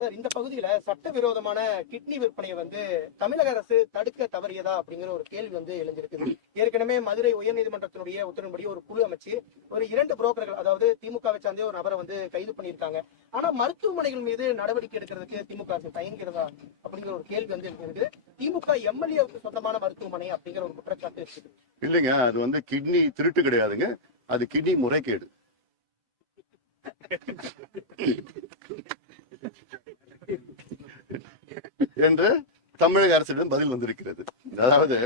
Sir இந்த பகுதியில சட்டவிரோதமான கிட்னி விற்பனையை வந்து தமிழக அரசு தடுக்க தவறியதா அப்படிங்கிற ஒரு கேள்வி வந்து எழுந்திருக்குது. ஏற்கனவே மதுரை உயர்நீதிமன்றத்தினுடைய உத்தரவின்படி ஒரு குழு அமைச்சு ஒரு இரண்டு புரோக்கர்கள் அதாவது திமுகவை சார்ந்தே ஒரு நபரை வந்து கைது பண்ணியிருக்காங்க. ஆனா மருத்துவமனைகள் மீது நடவடிக்கை எடுக்கிறதுக்கு திமுக அரசு தயங்குகிறதா அப்படிங்கிற ஒரு கேள்வி வந்து எழுந்திருக்கு திமுக எம்எல்ஏவுக்கு சொந்தமான மருத்துவமனை அப்படிங்கிற ஒரு குற்றச்சாட்டு இருக்குது. இல்லைங்க அது வந்து கிட்னி திருட்டு கிடையாதுங்க. அது கிட்னி முறைகேடு. என்று தமிழக அரசிடம் பதில் வந்திருக்கிறது. அதாவது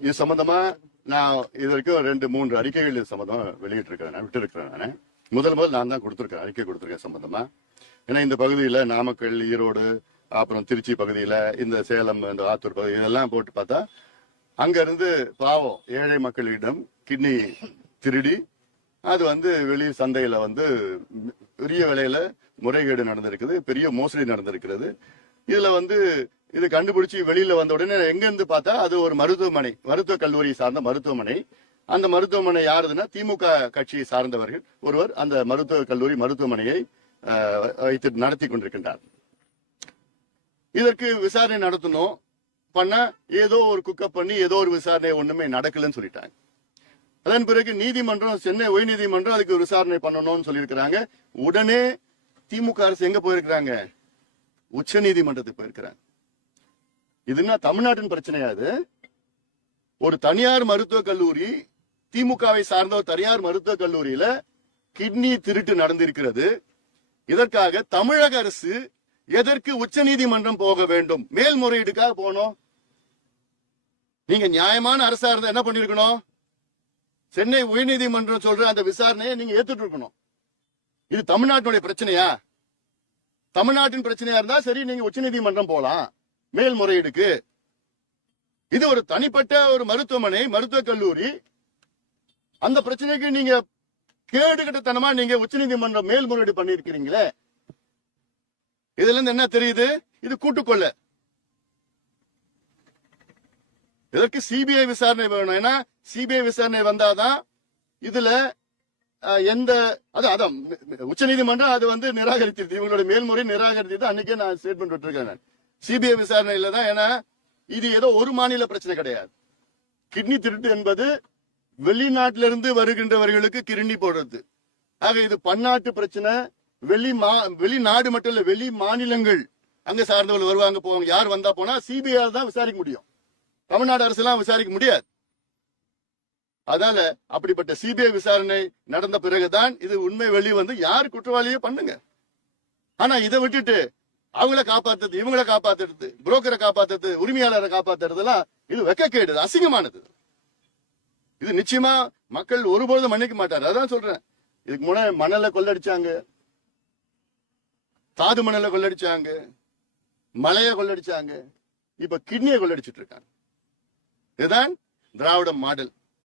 இது சம்பந்தமா நான் இது வரைக்கும் ரெண்டு மூன்று அறிக்கைகள் இது சம்பந்தமா வெளியிட்டு இருக்கிறேன் நான் விட்டிருக்கிறேன் நான். முதல் முதல் நான் தான் கொடுத்துருக்கேன் அறிக்கை கொடுத்துருக்கேன் சம்பந்தமா. ஏன்னா இந்த பகுதியில் நாமக்கல் ஈரோடு அப்புறம் திருச்சி பகுதியில் இந்த சேலம் இந்த ஆத்தூர் பகுதி இதெல்லாம் போட்டு பார்த்தா அங்கேருந்து பாவம் ஏழை மக்களிடம் கிட்னி திருடி அது வந்து வெளி சந்தையில் வந்து பெரிய விலையில முறைகேடு நடந்திருக்குது பெரிய மோசடி நடந்திருக்கிறது. இதுல வந்து இது கண்டுபிடிச்சு வெளியில வந்த உடனே எங்க இருந்து பார்த்தா அது ஒரு மருத்துவமனை மருத்துவ கல்லூரி சார்ந்த மருத்துவமனை. அந்த மருத்துவமனை யாருதுன்னா திமுக கட்சியை சார்ந்தவர்கள் ஒருவர் அந்த மருத்துவ கல்லூரி மருத்துவமனையை ஆஹ், வைத்து நடத்தி கொண்டிருக்கின்றார். இதற்கு விசாரணை நடத்தணும். பண்ண ஏதோ ஒரு குக்கப் பண்ணி ஏதோ ஒரு விசாரணை ஒண்ணுமே நடக்கலன்னு சொல்லிட்டாங்க. அதன் பிறகு நீதிமன்றம் சென்னை உயர்நீதிமன்றம் அதுக்கு விசாரணை பண்ணணும்னு சொல்லியிருக்கிறாங்க. உடனே திமுக அரசு எங்க போயிருக்கிறாங்க? உச்ச நீதிமன்றத்துக்கு போயிருக்கிறாங்க இதுன்னா தமிழ்நாட்டின் பிரச்சனையா அது ஒரு தனியார் மருத்துவக் கல்லூரி திமுகவை சார்ந்த ஒரு தனியார் மருத்துவக் கல்லூரியில கிட்னி திருட்டு நடந்திருக்கிறது. இதற்காக தமிழக அரசு எதற்கு உச்ச நீதிமன்றம் போக வேண்டும்? மேல்முறையீடுக்காக போனோம் நீங்க நியாயமான அரசா இருந்தா என்ன பண்ணிருக்கணும்? சென்னை உயர்நீதிமன்றம் சொல்ற அந்த விசாரணையை நீங்க ஏத்துட்டு இருக்கணும் இது தமிழ்நாட்டினுடைய பிரச்சனையா? தமிழ்நாட்டின் பிரச்சனையா இருந்தா சரி நீங்க உச்சநீதிமன்றம் போலாம். மேல்முறையீடுக்கு இது ஒரு தனிப்பட்ட ஒரு மருத்துவமனை மருத்துவக் கல்லூரி. அந்த பிரச்சனைக்கு நீங்க கேடுகட்டத்தனமா நீங்க உச்சநீதிமன்றம் மேல்முறையீடு பண்ணிருக்கிறீங்களே இதுல இருந்து என்ன தெரியுது? இது கூட்டுக்கொள்ள. இதற்கு சிபிஐ விசாரணை வேணும். ஏன்னா சிபிஐ விசாரணை வந்தாதான் இதுல அஹ், எந்த அதான் அதான் உச்சநீதிமன்றம் அது வந்து நிராகரித்திருது. இவங்களோட மேல்முறை நிராகரித்தது அன்னைக்கே நான் ஸ்டேட்மெண்ட் விட்டுருக்கேன் சிபிஐ விசாரணையில தான் ஏன்னா இது ஏதோ ஒரு மாநில பிரச்சனை கிடையாது. கிட்னி திருட்டு என்பது வெளிநாட்டிலிருந்து வருகின்றவர்களுக்கு கிருணி போடுறது. ஆக இது பன்னாட்டு பிரச்சனை. வெளி மா வெளிநாடு மட்டும் இல்ல வெளி மாநிலங்கள் அங்க சார்ந்தவர்கள் வருவாங்க போவாங்க. யார் வந்தா போனா சிபிஐ தான் விசாரிக்க முடியும். தமிழ்நாடு அரசு எல்லாம் விசாரிக்க முடியாது. அதனால அப்படிப்பட்ட சிபிஐ விசாரணை நடந்த பிறகுதான் இது உண்மை வெளி வந்து யார் குற்றவாளியே பண்ணுங்க. ஆனா இதை விட்டுட்டு அவங்கள காப்பாத்துறது இவங்கள காப்பாத்துறது புரோக்கரை காப்பாத்துறது உரிமையாளரை காப்பாத்துறது எல்லாம் இது வெக்கக்கேடு இது அசிங்கமானது. இது நிச்சயமா மக்கள் ஒருபொழுதும் மன்னிக்க மாட்டார் அதான் சொல்றேன். இதுக்கு முன்னாடி மணலை கொள்ளடிச்சாங்க. தாது மணலை கொள்ளடிச்சாங்க. மலையை கொள்ளடிச்சாங்க. இப்ப கிட்னியை கொள்ளடிச்சிட்டு இருக்காங்க. இதுதான் திராவிட மாடல்.